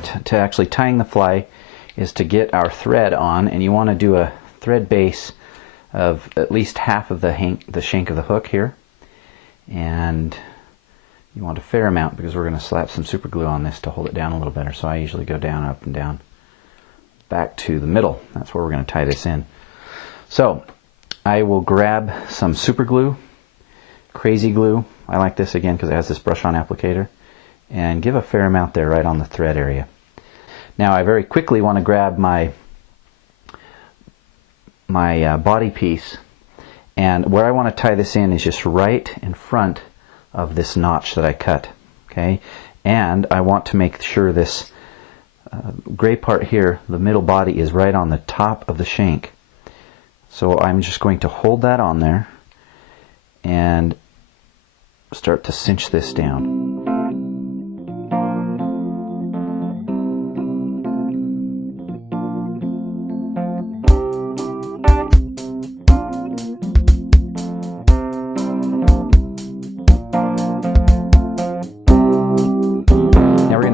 part to actually tying the fly is to get our thread on, and you want to do a thread base of at least half of the shank of the hook here, and you want a fair amount because we're going to slap some super glue on this to hold it down a little better. So I usually go down, up and down, back to the middle. That's where we're going to tie this in. So I will grab some super glue, crazy glue. I like this again because it has this brush on applicator, and give a fair amount there right on the thread area. Now I very quickly want to grab my body piece, and where I want to tie this in is just right in front of this notch that I cut. Okay, and I want to make sure this gray part here, the middle body, is right on the top of the shank. So I'm just going to hold that on there and start to cinch this down.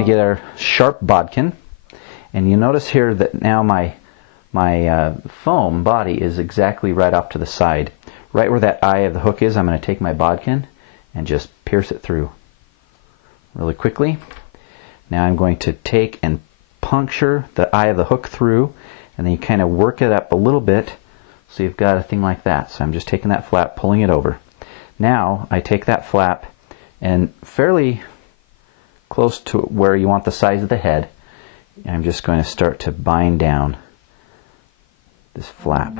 Get our sharp bodkin, and you notice here that now my foam body is exactly right off to the side. Right where that eye of the hook is, I'm going to take my bodkin and just pierce it through really quickly. Now I'm going to take and puncture the eye of the hook through, and then you kind of work it up a little bit so you've got a thing like that. So I'm just taking that flap, pulling it over. Now I take that flap and fairly close to where you want the size of the head, I'm just going to start to bind down this flap.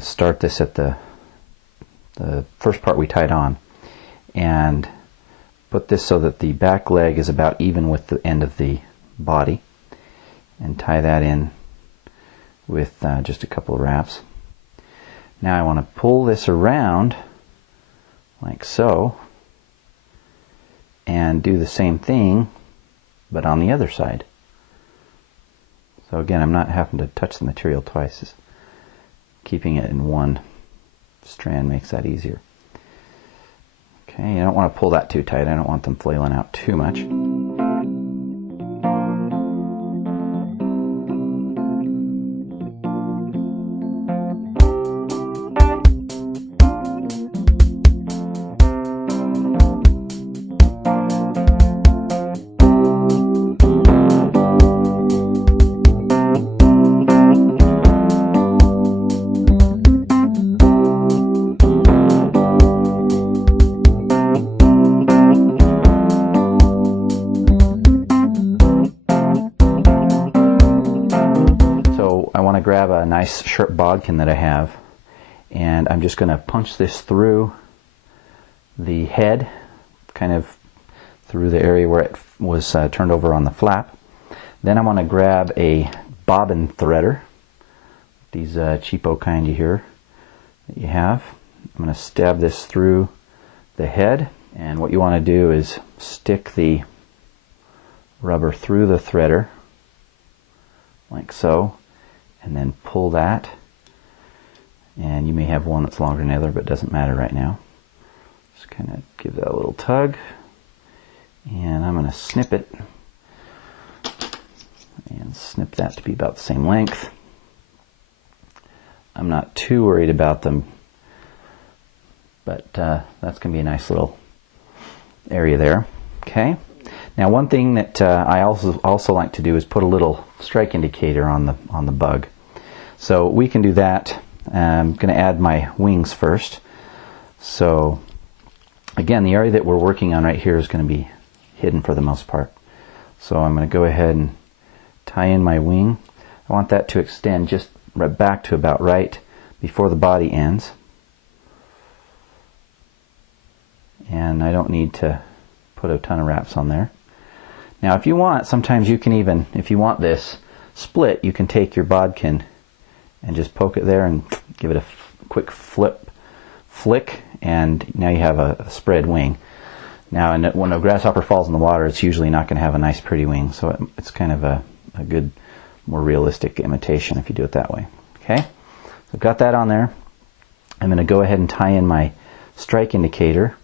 Start this at the first part we tied on, and put this so that the back leg is about even with the end of the body, and tie that in with just a couple of wraps. Now I want to pull this around like so and do the same thing but on the other side. So again, I'm not having to touch the material twice. Keeping it in one strand makes that easier. Okay, you don't want to pull that too tight. I don't want them flailing out too much. Grab a nice sharp bodkin that I have, and I'm just going to punch this through the head, kind of through the area where it was turned over on the flap. Then I want to grab a bobbin threader, these cheapo kind you hear that you have. I'm going to stab this through the head, and what you want to do is stick the rubber through the threader like so, and then pull that, and you may have one that's longer than the other, but it doesn't matter right now. Just kind of give that a little tug, and I'm going to snip it and snip that to be about the same length. I'm not too worried about them, but that's going to be a nice little area there. Okay. Now, one thing that I also like to do is put a little strike indicator on the bug. So we can do that. I'm going to add my wings first. So again, the area that we're working on right here is going to be hidden for the most part. So I'm going to go ahead and tie in my wing. I want that to extend just right back to about right before the body ends. And I don't need to put a ton of wraps on there. Now if you want, sometimes you can even, if you want this, split, you can take your bodkin and just poke it there and give it a quick flick, and now you have a spread wing. Now, when a grasshopper falls in the water, it's usually not going to have a nice pretty wing, so it's kind of a good, more realistic imitation if you do it that way. Okay, so I've got that on there. I'm going to go ahead and tie in my strike indicator.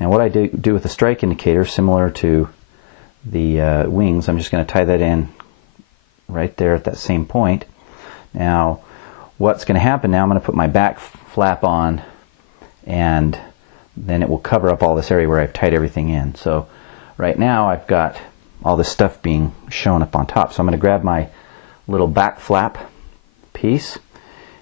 Now what I do with the strike indicator, similar to the wings, I'm just going to tie that in right there at that same point. Now what's going to happen now, I'm going to put my back flap on, and then it will cover up all this area where I've tied everything in. So right now I've got all this stuff being shown up on top. So I'm going to grab my little back flap piece,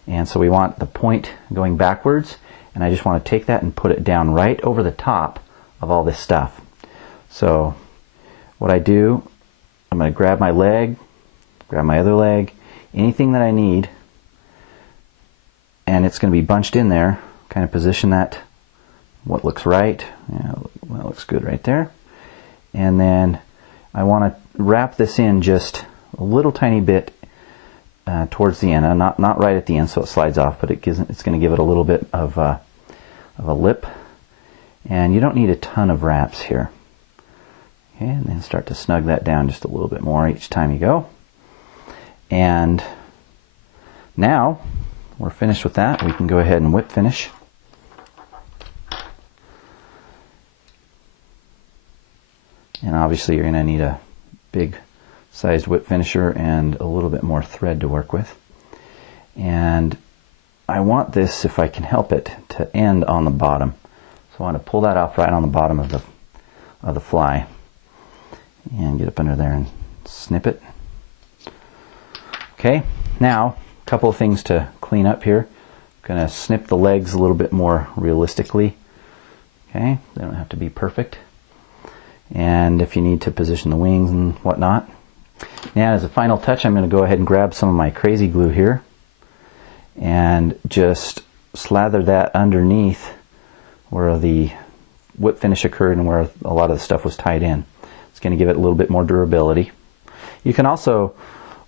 and so we want the point going backwards, and I just want to take that and put it down right over the top of all this stuff. So what I do, I'm going to grab my leg, grab my other leg, anything that I need, and it's going to be bunched in there. Kind of position that what looks right. Yeah, that looks good right there. And then I want to wrap this in just a little tiny bit towards the end, not right at the end so it slides off, but it's going to give it a little bit of a lip. And you don't need a ton of wraps here. Okay, and then start to snug that down just a little bit more each time you go. And now we're finished with that. We can go ahead and whip finish. And obviously you're going to need a big sized whip finisher and a little bit more thread to work with. And I want this, if I can help it, to end on the bottom. So I want to pull that off right on the bottom of the fly and get up under there and snip it. Okay, now a couple of things to clean up here. I'm going to snip the legs a little bit more realistically. Okay, they don't have to be perfect. And if you need to position the wings and whatnot. Now, as a final touch, I'm going to go ahead and grab some of my crazy glue here and just slather that underneath where the whip finish occurred and where a lot of the stuff was tied in. It's going to give it a little bit more durability. You can also,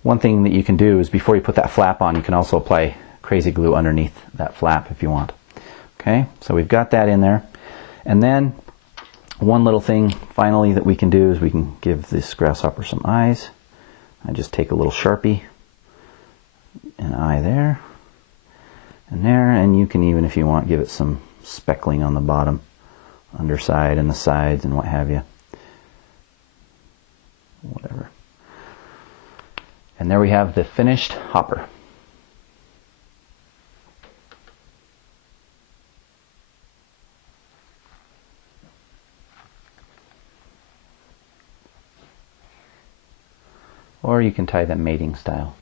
one thing that you can do is before you put that flap on, you can also apply crazy glue underneath that flap if you want. Okay, so we've got that in there. And then one little thing finally that we can do is we can give this grasshopper some eyes. I just take a little Sharpie, an eye there and there, and you can even, if you want, give it some speckling on the bottom, underside and the sides and what have you. Whatever. And there we have the finished hopper. Or you can tie them mating style.